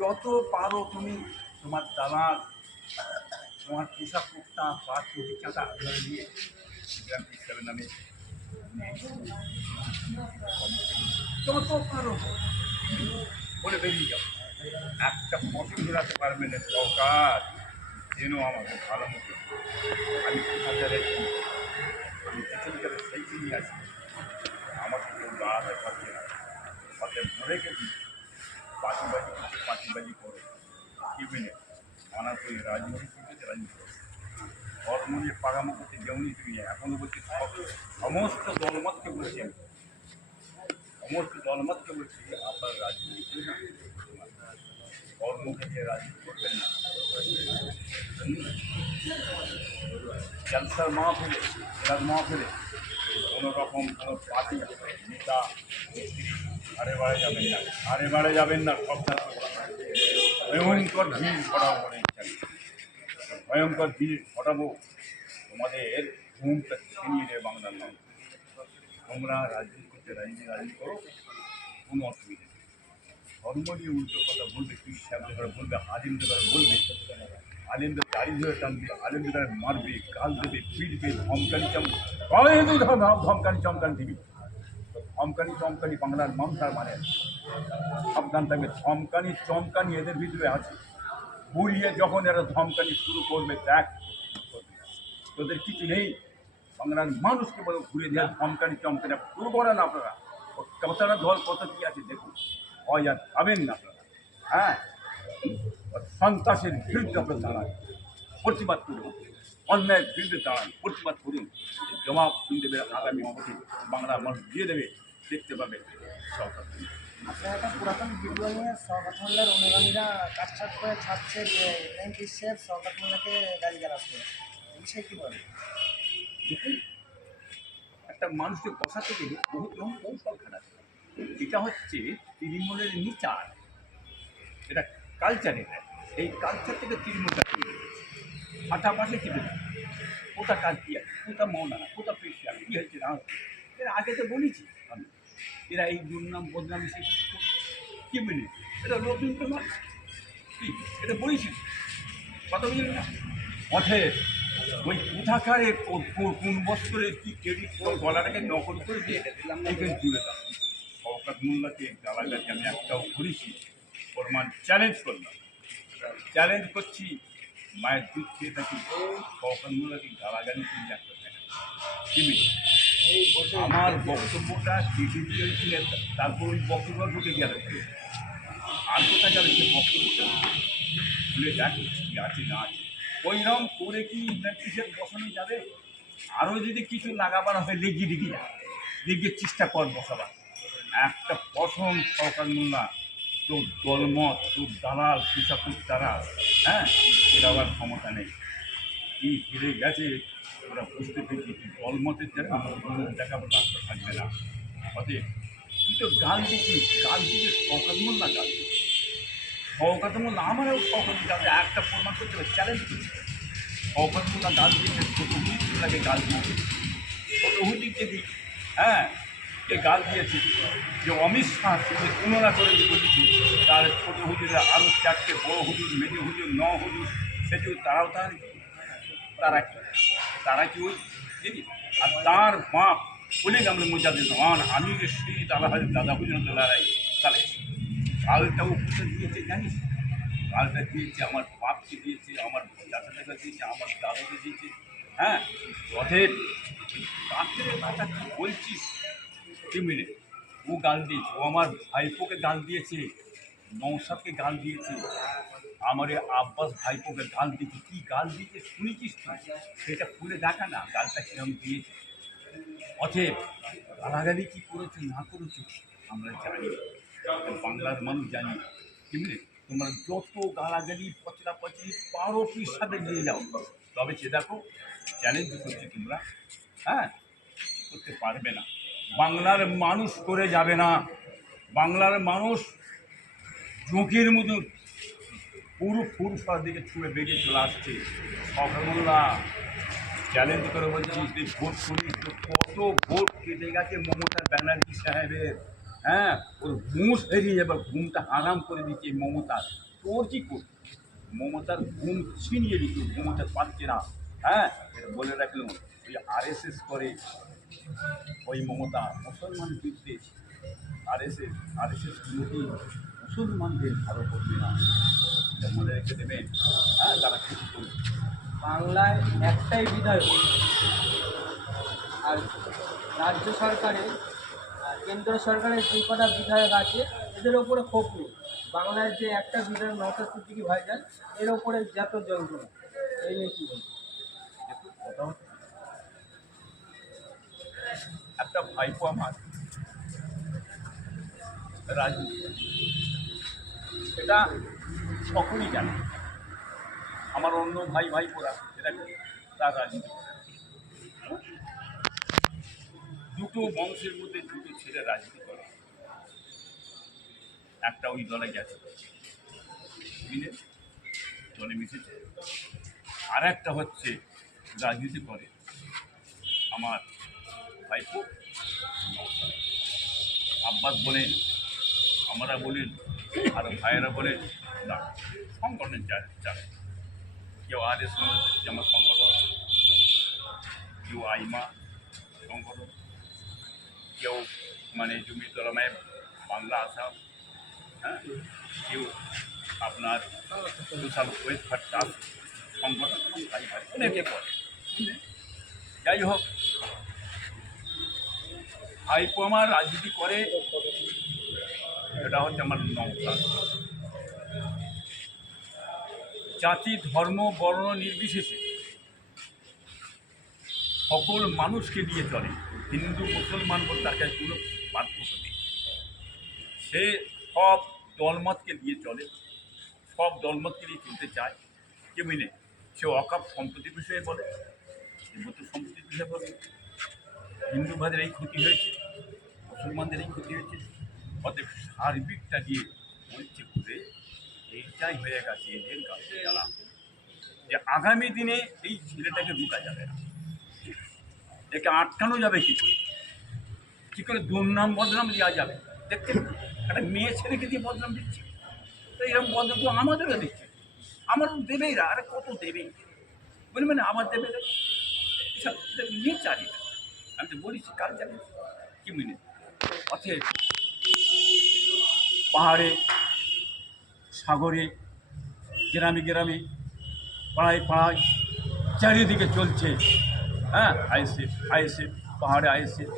যত পারো তুমি তোমার দালাল, তোমার পোশাক কুর্তা বা চটি চাঁদা ধরে নিয়ে সিস্টেমের নামে যত পারো বলে বেরিয়ে যাও। একটা পছন্দ রাখতে পারবে না সরকার, যেন আমাকে ভালো মতো আমি কোথাতে রেখি, আমি যেখানকার সেইখানেই আছি, আমাকে কেউ দাঁড়াতে পারছে না। তাতে মরে গেছি পাখিবাজি করতে, পাখিবাজি করে কি মেনে মানা তুই রাজনীতি করতে রাজনীতি ধর্ম নিয়ে পাগামো করতে যেমনই তুমি এখনো বলছি সমস্ত দলমতকে বলছি, আমি সমস্ত দলমতকে বলছি আপনার রাজনীতি ধর্ম থেকে রাজনীতি করবেন না। ক্যান্সার মাহফিলে এরাজ মাহফিলে কোনো রকম কোনো পার্টি নেতা আরে বাড়ে যাবেন না, আরে বাড়ে যাবেন না। সব ভয়ঙ্কর ভিড় ঘটাবো বলে ইচ্ছা, ভয়ঙ্কর ভিড় ঘটাবো, তোমাদের ঘুমটা ছিনিয়ে দেবে বাংলার নাম। তোমরা রাজনীতি করতে রাজনীতি করো, কোনো অসুবিধা নেই। ধর্ম নিয়ে উল্টো কথা বলবে, তুই সামনে করে বলবে, আলিমদের করে বলবে, আলিমদের দাড়ি ধরে টানবে, আলিমদের মারবে, গাল দেবে, পিটবে, ধমকানি ধমকানি চমকানি দিবি। ধমকানি চমকানি বাংলার মানুষের মানে সাবধান থাকবে। ধমকানি চমকানি এদের ভিতরে আছে, ঘুরিয়ে যখন এরা ধমকানি শুরু করবে দেখ তোদের কিছু নেই। বাংলার মানুষকে বলে ঘুরে দেওয়া ধমকানি চমকানি শুরু করেন আপনারা। কতটা দল কত কী আছে দেখুন, হয় আর পাবেন না আপনারা। হ্যাঁ, সন্ত্রাসের বিরুদ্ধে আপনার দাঁড়ান, প্রতিবাদ করুন, অন্যায়ের বিরুদ্ধে দাঁড়ান, প্রতিবাদ করুন। জবাব শুনতে দেবে আগামী অবধি বাংলার মানুষ দিয়ে দেবে, দেখতে পাবে সরকার। আপনার একটা পুরাতন ভিডিও নিয়ে শওকত মোল্লার অনুগামীরা কাটছাট করে ছাড়ছে যে ইব্রাহিম পীর সাহেব শওকত মোল্লাকে গালিগালাজ করে, এই বিষয়ে কী বলে? দেখুন, একটা মানুষকে বসাতে গেলে বহুত রকম কৌশল খাটাতে হয়। এটা হচ্ছে তৃণমূলের নিচার, এটা কালচারে দেয়। এই কালচার থেকে তৃণমূলটা তৈরি হয়েছে, হাঁটা পাশে চেপে দেয়, কোথা কাজ কী আছে, কোথা মৌলানা, কোথা পেশিয়া, কী হচ্ছে না হচ্ছে। এরা আগে তো বলেছি আমি, এরা এই দুর্নাম বদনাম সে কী মেনে, এটা নতুন তো নয়, কি এটা বলেছি কথা বুঝলেন না। পথে ওই কোথাকারে কোন বছরের কি ক্রেডিট গলাটাকে নকল করে দিয়ে এইখানে জুড়ে দাও। শওকত মোল্লাকে গালাগালি আমি একটাও করেছি, প্রমাণ চ্যালেঞ্জ করলাম, চ্যালেঞ্জ করছি। মায়ের দুধ খেয়ে থাকি, শওকত মোল্লাকে গালাগালি করলে একটা থাকে আমার বক্তব্যটা কেটে দিয়েছিলেন, তারপর ওই বক্তব্য ঢুকে গেল, আর কোথায় গেল সে বক্তব্যটা ভুলে দেখ কি আছে না আছে। ওইরকম করে কি ইলেকট্রিশিয়ান বসানো যাবে? আরও যদি কিছু লাগাবার হয় লেগিয়ে দিবি, লেগিয়ে চেষ্টা কর বসাবার। একটা প্রথম শওকত মোল্লা তোর দলমত, তোর দালাল, সুশাসক তারা, হ্যাঁ, এরা আবার ক্ষমতা নেই, কি হেরে গেছে ওরা বুঝতে পেরেছি। দলমতের দেখাবার রাস্তা থাকবে না। অতএব তুই তো গাল দিচ্ছিস, গাল দিচ্ছিস শওকত মোল্লা, গাল দিচ্ছিস শওকত মোল্লা, আমারও শওকত মোল্লা একটা প্রমাণ করতে হবে, চ্যালেঞ্জ করছে। শওকত মোল্লা গাল দিয়েছে, ছোটো হুজুরকে গাল দিয়েছে, ছোটো হুজুরকে দিই, হ্যাঁ, কে গাল দিয়েছে যে অমিত শাহ সঙ্গে তুলনা করে বলেছি, তার ছোটো হুজুরে আরও চারটে বড় হুজুর, মেজো হুজুর, হুজুর, সেটিও তারাও তারা কি ওই দেখি। আর তার বাপ বলে আমরা মোজাদের রহমান আমির শহীদ আল্লাহ দাদা হুজুর লড়াই, তাহলে গালটাও কোথায় দিয়েছে জানিস? গালটা দিয়েছে আমার বাপকে দিয়েছে, আমার চাচাকে দিয়েছে, আমার দাদাকে দিয়েছে। হ্যাঁ, অতএব কাকের কথা কি বলছিস? 2 মিনিট, ও গাল দিয়েছে, ও আমার ভাইপোকে গাল দিয়েছে, নৌসাদকে গাল দিয়েছে, আমার আব্বাস ভাইপোকে গাল দিয়েছে। কী গাল দিয়েছে শুনেছিস তুই? সেটা খুলে দেখা না গালটা কীরকম দিয়েছে। অতএব গালাগালি কী করেছো না করেছো আমরা জানি, বাংলার মানুষ জানি। বুঝলে, তোমরা যত গালাগালি পচরা পচরি পারো পীর সাথে নিয়ে যাও, তবে সে দেখো চ্যালেঞ্জ করছি তোমরা, হ্যাঁ, করতে পারবে না। বাংলার মানুষ করে যাবে না, বাংলার মানুষ চোখের মতো পুরো ফুরফার দিকে ছুঁড়ে বেরিয়ে চলে আসছে। শওকত মোল্লা চ্যালেঞ্জ করে বলছি, তুই ভোট করিস তো কত ভোট কেটে গেছে মমতা ব্যানার্জি সাহেবের, হ্যাঁ, ওর ঘুষ এড়িয়ে যাবে, ঘুমটা আরাম করে দিচ্ছে মমতা। তোর কি কর মমতার ঘুম ছিনিয়ে দিত, ঘুমোতে পারছে না। হ্যাঁ, এটা বলে রাখলাম। ওই RSS করে ওই মমতা মুসলমান বিরুদ্ধে, RSS বিরোধী মুসলমানদের ভালো করবে না, এটা মনে রেখে দেবেন। হ্যাঁ, তারা কিছু করবে। বাংলায় একটাই বিধায়ক, আর রাজ্য সরকারে কেন্দ্র সরকারের যে কটা বিধায়ক আছে এদের ওপরে ক্ষোভ নেই। বাংলায় যে একটা বিধায়ক নওশাদ সিদ্দিকী ভাইজান, এর ওপরে যত যন্ত্রণা, এই নিয়ে কী বলবো? কিন্তু কথা হচ্ছে, একটা ভাইপো আমার রাজনীতি, এটা সকলেই জানে। আমার অন্য ভাইপোরা এটা তার রাজনীতি করে। দুটো বংশের মধ্যে দুটো ছেলে রাজনীতি করে, একটা ওই দলে গেছে, বুঝলেন, দলে মিশেছে। আর একটা হচ্ছে রাজনীতি করে আমার ভাইপো আব্বাস বলেন, আমরা বলেন, আর ভাইয়েরা বলেন, না সংগঠন চায়। কেউ RS জামাত সংগঠন, কেউ আইমা সংগঠন, কেউ মানে জমিতলামায় বাংলা আসাম, হ্যাঁ, কেউ আপনার সোশ্যাল ওয়েলফেয়ার ট্রাস্ট সংগঠন, ভাই অনেকে করে। যাই হোক, ভাইপো আমার রাজনীতি করে, এটা হচ্ছে আমার নওশাদ। জাতি ধর্ম বর্ণ নির্বিশেষে সকল মানুষকে নিয়ে চলে। হিন্দু মুসলমান বলে তার কাছে কোনো পার্থক্য নেই। সে সব দলমতকে নিয়ে চলে, সব দলমতকে নিয়ে চলতে চায়। কে মিলে সে অকাপ সম্পত্তির বিষয়ে বলে, হিন্দু সম্পত্তির বিষয়ে বলে, হিন্দুবাদের এই ক্ষতি হয়েছে, মুসলমানদের এই ক্ষতি হয়েছে, অতএব সার্বিকটা দিয়ে বলছে ঘুরে এইটাই হয়ে গেছে এদের কাছে জ্বালা, যে আগামী দিনে এই ছেলেটাকে রুকা যাবে না, একে আটকানো যাবে কী করে দুর্নাম বদনাম দেওয়া যাবে। দেখতে একটা মেয়ে ছেলেকে দিয়ে বদনাম দিচ্ছে, তো এরকম বদনাম তো আমাদেরও দিচ্ছে, আমারও দেবেই না, আরে কত দেবেই বলবে না, আমার দেবে না, এসব নিয়ে চালি না। আমি তো বলেছি কাল জানি কি মিনিট। অতএব পাহাড়ে সাগরে গ্রামে গ্রামে পাড়ায় পাড়ায় চারিদিকে চলছে। হ্যাঁ, আইএসএফ, পাহাড়ে আইএসএফ,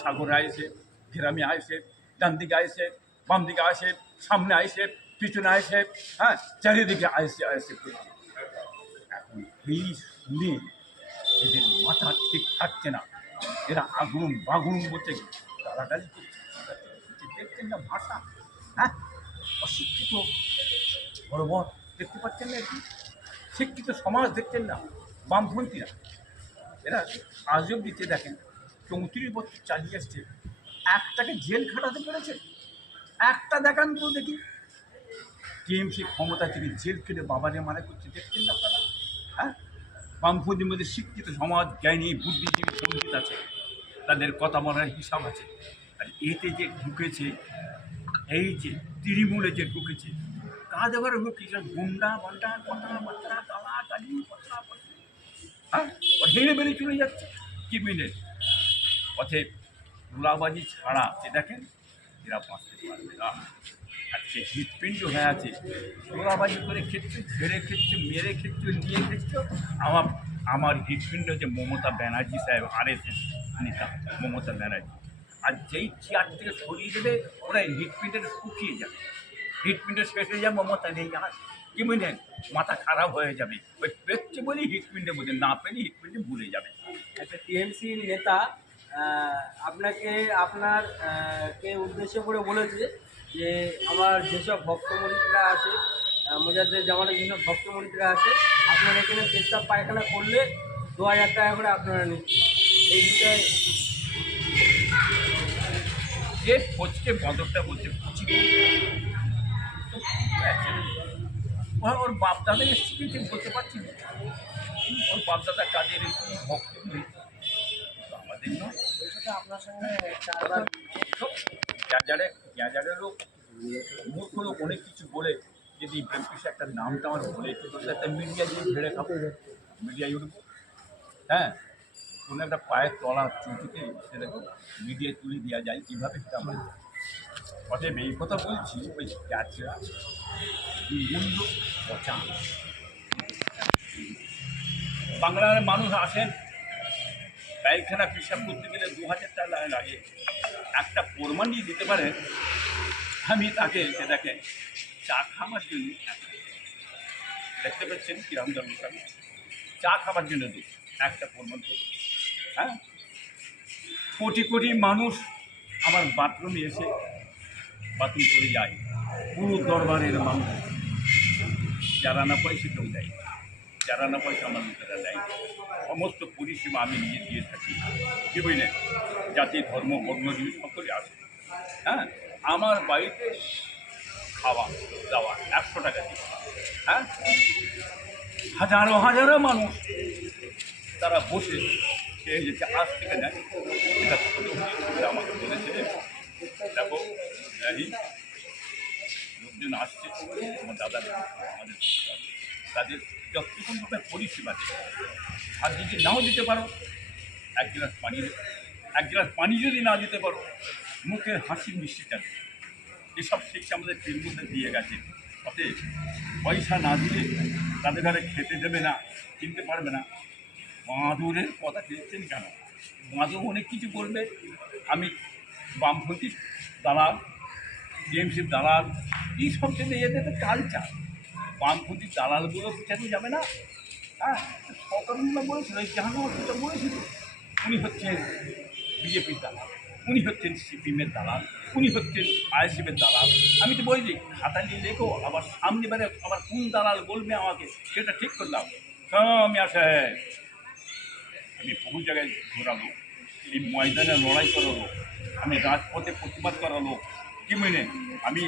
সাগরে আইএসএফ, গ্রামে আইএসএফ, ডান দিকে আইএসএফ, বাম দিকে আইএসএফ, সামনে আইএসএফ, পিছনে আইএসএফ, হ্যাঁ, চারিদিকে আইএসএফ করছে। এখন এই শুনে এদের মাথা ঠিক থাকছে না, এরা আগুন বাগুন বলছে, গালাগালি করছে। দেখছেন না ভাষা, হ্যাঁ, অশিক্ষিত বড় বড় দেখতে পাচ্ছেন না, একটু শিক্ষিত সমাজ দেখছেন না, বামপন্থীরা এরা আজব দিতে দেখেন 34 বছর চালিয়ে আসছে, একটাকে জেল খাটাতে পেরেছে? একটা দেখান তো দেখি। টিএমসি ক্ষমতা থেকে জেল খেটে বাবারে মারা করছে, দেখছেন না আপনারা? হ্যাঁ, বামপন্থীর মধ্যে শিক্ষিত সমাজ, জ্ঞানী বুদ্ধিজীবী পণ্ডিত আছে, তাদের কথা বলার হিসাব আছে। আর এতে যে ঢুকেছে, এই যে তৃণমূলে যে ঢুকেছে, কাজ আবার ঢুকেছে গুন্ডা বন্ডা, কথাবার্তা গালাগালি, হ্যাঁ, হেরে বেড়ে চলে যাচ্ছে। কি মিলে অতএব গোলাবাজি ছাড়া সে দেখেন এরা বাঁচতে পারবে না। আজকে হৃৎপিণ্ড হয়ে আছে, গোলাবাজি করে খেচ্ছে, ঝেড়ে খেচ্ছে, মেরে খেচ্ছে, নিয়ে খেচ্ছে। আমার হৃৎপিণ্ড যে মমতা ব্যানার্জি সাহেব, RSS নেতা মমতা ব্যানার্জি, আর যেই চেয়ার থেকে সরিয়ে দেবে ওরা হৃৎপিণ্ডের শুকিয়ে যাবে, হৃৎপিণ্ড শেষ হয়ে যাবে, মমতা নেই আর। কি বুঝলেন, মাথা খারাপ হয়ে যাবে, ওই পেচ্ছে বলি হৃৎপিণ্ডে বোঝে, না পেলে হৃৎপিণ্ডে ভুলে যাবে। একটা টিএমসির নেতা আপনাকে আপনার কে উদ্দেশ্য করে বলেছে যে আমার যেসব ভক্তমন্ত্রীরা আছে, মোজাদ্দেদ জামানের যেসব ভক্তমন্ত্রীরা আছে, আপনার এখানে পেশাব পায়খানা করলে 2000 টাকা করে আপনারা নিচ্ছেন। এই বিষয়ে যে কোচকে বদরটা বলছে কুচি, ওর বাপদাদা এসছে কিন্তু বলতে পারছি না, ওর বাপদাদা কাজের কি ভক্ত আমাদের নয়। আপনার সঙ্গে 4 বার গ্যাজারের লোক, মূর্খ লোক অনেক কিছু বলে যদি ইব্রাহিম কৃষ্ণ একটা নামটা আমার বলে একটু করলে একটা মিডিয়া দিয়ে ঘেরে খাবো, মিডিয়া ইউটিউব, হ্যাঁ, কোনো একটা পায়ের তলা চুটিতে সেটাকে মিডিয়ায় তুলে দেওয়া যায় কীভাবে সেটা আমার জানা। অতএব এই কথা বলছি, ওই ক্যাচরা মূল্য পচা। বাংলার মানুষ আসেন পায়খানা পেশাব করতে গেলে 2000 টাকা লাগে, একটা প্রমাণ দিয়ে দিতে পারে আমি তাকে সেটাকে চা খাওয়ার জন্য দেখতে পাচ্ছেন কিরম দামি চা খাবার জন্য দিই একটা প্রমাণ করি। হ্যাঁ, কোটি কোটি মানুষ আমার বাথরুমে এসে বাথরুম করে যায়, পুরো দরবারের মানুষ, যারা না পয়সা কেউ দেয়, যারা না পয়সা আমার লোকেরা দেয়, সমস্ত পরিষেবা আমি নিয়ে দিয়ে থাকি। কি বুঝলেন, জাতি ধর্ম বর্ণজীবী সকলে আসে। হ্যাঁ, আমার বাড়িতে খাওয়া দাওয়া 100 টাকা দিয়ে, হ্যাঁ, হাজারো হাজারো মানুষ তারা বসে খেয়ে যেতে আজ থেকে নেয়। এটা ছোটো করে আমাকে বলেছিলেন, দেখো এই লোকজন আসছে আমার দাদার আমাদের তাদের যতটুকুভাবে পরিষেবা দেবে, আর যদি নাও দিতে পারো এক গ্লাস পানি দেবে, এক গ্লাস পানি যদি না দিতে পারো মুখের হাসি মিষ্টিটা দেবে। এসব শিক্ষা আমাদের মধ্যে দিয়ে গেছে। অতএব পয়সা না দিলে তাদের ঘরে খেতে দেবে না, কিনতে পারবে না। বাঁদরের কথা চেয়েছেন কেন? বাঁদর অনেক কিছু বলবে, আমি বামপন্থী দালাল, টিএমসির দালাল, এই সব জন্য এদের কালচার। বামপন্থী দালালগুলো পিছাতে যাবে না। হ্যাঁ, সরকারগুলো বলেছিল, এই জাহাঙ্গীর বলেছিল উনি হচ্ছেন বিজেপির দালাল, উনি হচ্ছেন সিপিএমের দালাল, উনি হচ্ছেন আইএসএফের দালাল। আমি তো বলি যে খাতা নিয়ে লেখো, আবার সামনে বারে আবার কোন দালাল বলবে আমাকে সেটা ঠিক করলাম। আমি আসে আমি বহু জায়গায় ঘোরালো, এই ময়দানে লড়াই করালো, আমি রাজপথে প্রতিবাদ করালো। কি মনে আমি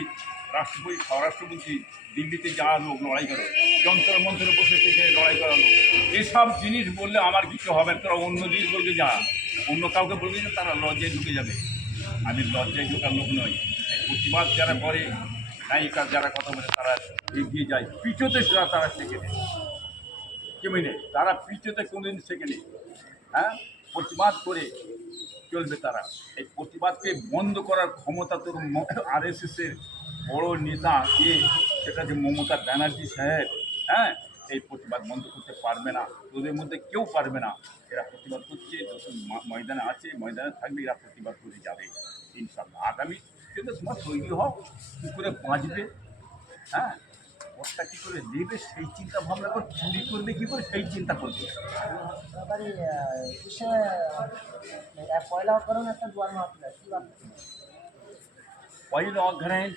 রাষ্ট্রপতি স্বরাষ্ট্রমন্ত্রী দিল্লিতে যাওয়া লোক লড়াই করে, যন্ত্র মন্ত্রে বসে থেকে লড়াই করালো। এসব জিনিস বললে আমার কিছু হবে না, তোরা অন্য জিনিস বলবে যা, অন্য কাউকে বলবে যে তারা লজ্জায় ঢুকে যাবে। আমি লজ্জায় ঢোকার লোক নই। প্রতিবাদ যারা করে, নায়িকার যারা কথা বলে তারা এগিয়ে যায়, পিছতে তারা শেখে নেয়। কি বুঝলে, তারা পিছতে কোনোদিন শেখে নেই। হ্যাঁ, প্রতিবাদ করে চলবে তারা। এই প্রতিবাদকে বন্ধ করার ক্ষমতা তোর আরএসএসের বড় নেতা কে, সেটা যে মমতা ব্যানার্জি সাহেব। হ্যাঁ, এই প্রতিবাদ বন্ধ করতে পারবে না, তোদের মধ্যে কেউ পারবে না। এরা প্রতিবাদ করছে, যত ময়দানে আছে ময়দানে থাকবে, এরা প্রতিবাদ করে যাবে ইনশাল্লাহ। আগামী কিন্তু তোমার তৈরি হও, কী করে বাঁচবে, হ্যাঁ, ওটা কী করে নেবে সেই চিন্তা ভাবনা করে, চুরি করবে কী করে সেই চিন্তা করবে। এবারে বিষয়ে পয়লা অগ্রহণ একটা দুয়ার মাহফিল আছে, কি ভাবছেন? পয়লা অগ্রহায়ণ